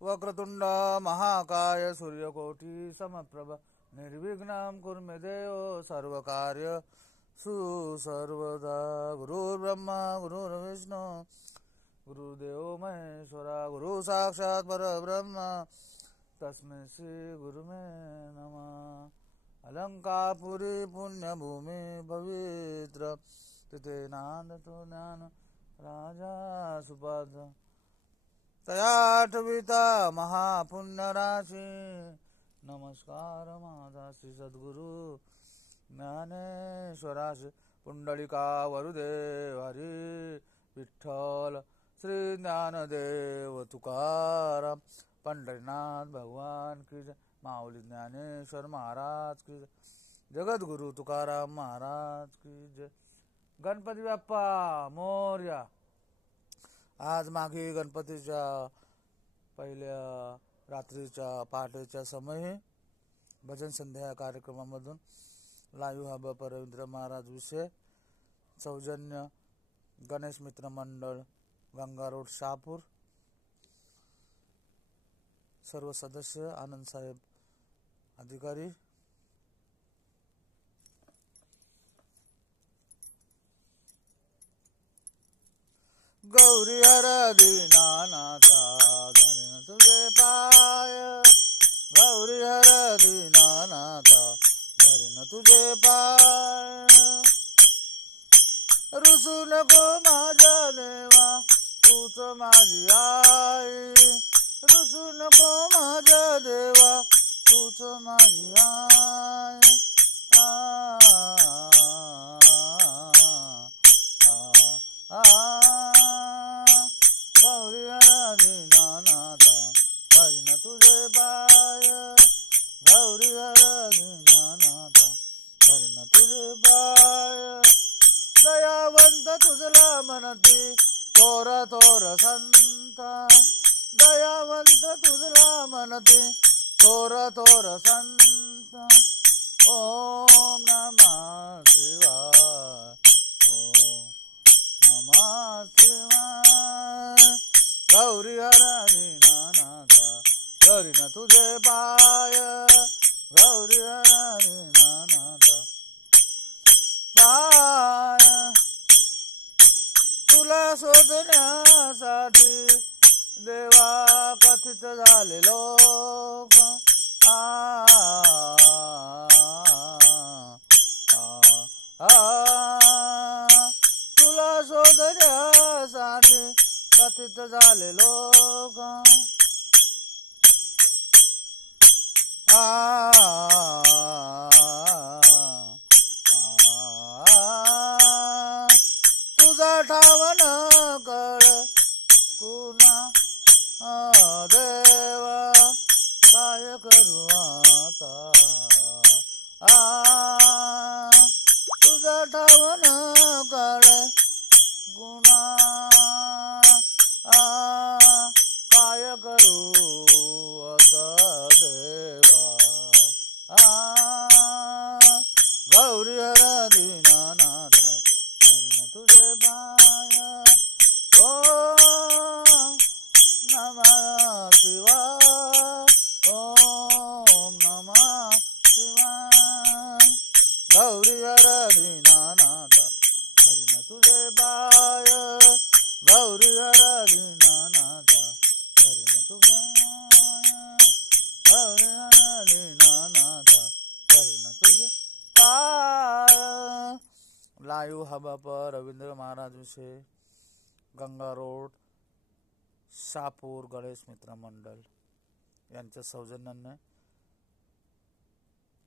वक्रतुंड महाकाय सूर्यकोटि समप्रभ निर्विघ्नं कुरु मे देव सर्वकार्य सर्वदा। गुरुर्ब्रह्मा गुरुर्विष्णु गुरुदेव महेश्वरा गुरु साक्षात् परब्रह्म तस्मै श्री गुरुवे नमः। अलंकापुरी पुण्यभूमि पवित्र तिथे नांदतो ज्ञान राजा सुपाद तयाठविता महापुण्यराशी नमस्कार माझा श्री सद्गुरु ज्ञानेश्वराशी पुंडलिका वरुदेव हरी विठ्ठल श्री ज्ञानदेव तुकाराम पंढरीनाथ भगवान की जय। माऊली ज्ञानेश्वर महाराज की जय। जगद्गुरु तुकाराम महाराज की जय। गणपती बाप्पा मोरया। आज मागे गणपतीच्या पहिल्या रात्रीच्या पहाटेच्या समयी भजन संध्या कार्यक्रमामधून लाईव्ह हब रवींद्र महाराज विषय सौजन्य गणेश मित्र मंडळ गंगा रोड शहापूर सर्व सदस्य आनंद साहेब अधिकारी गौरी हर दीनानाथा धरेन तुझे पाय गौरी हर दीनानाथा धरेन तुझे पाय रुसू नको माझ्या देवा तूच माझी आई रुसू नको माझ्या देवा तूच माझी आई गौरी हरी नानाथा हरिन तुझे पाय गौरी हरी नानाथा हरिन तुझे पाय दयावंत तुझला म्हणती थोर थोर संत दयावंत तुझला म्हणती थोर थोर संत ओम नमः शिवाय ओम नमः शिवाय गौरी हरी नानाथा हरिन तुझे पाय गौरी हरी नानाथा पाय तुला शोधण्यासाठी देवा कथित झाले लोक तुला शोधण्यासाठी कथित झाले लोक तुझा ठावन कळ कुणा देवा काय करू आता तुझा ठावन कळ गुणा काय करू आता देवा गौरी हरी नानाथा हरिन तुझे पाय ओ नमः शिवाय ओम नमः शिवाय गौरी हरी नानाथा हरिन तुझे पाय गौरी हरी नानाथा हरिन तुझे गौरी हरी नानाथा हरिन तुझे पाय। लाईव्ह हबा पर रवींद्र महाराज विषय गंगा रोड शहापूर गणेश मित्र मंडळ यांच्या सौजन्याने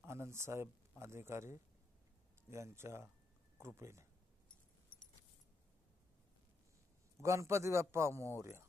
आनंद साहेब अधिकारी यांच्या कृपेने गणपती बाप्पा मोरया।